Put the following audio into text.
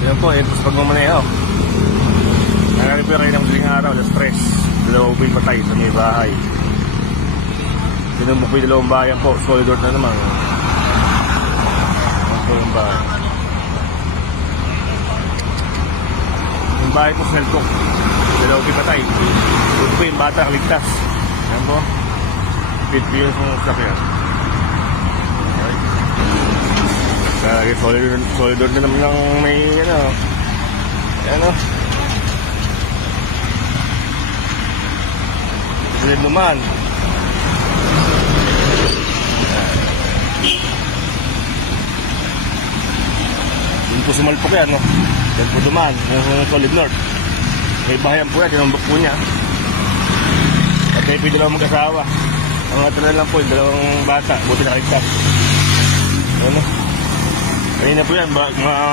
Yan po, ito sa pagmamaneho. Nakarepair kayo ng madaling araw, alas stress. Dalawang po yung patay sa may bahay. Yung dalawang bayan po. Solid na naman. Yan po bahay. Yung bahay po sa Nelcook. Dalawang po yung patay. Doon po yung bata kaligtas. Yan po. Fit po yung sakyan. Solid door na naman ng may ano. Ano. Solid naman. Yun po sumalpok yan, no? Yan po duman, yung solid north. May bahayan po yan, tinumbok po niya. At kayo po yung mag-asawa. Ang natala lang po, yung dalawang bata, buti nakita. Ano? Kanina po yan, mga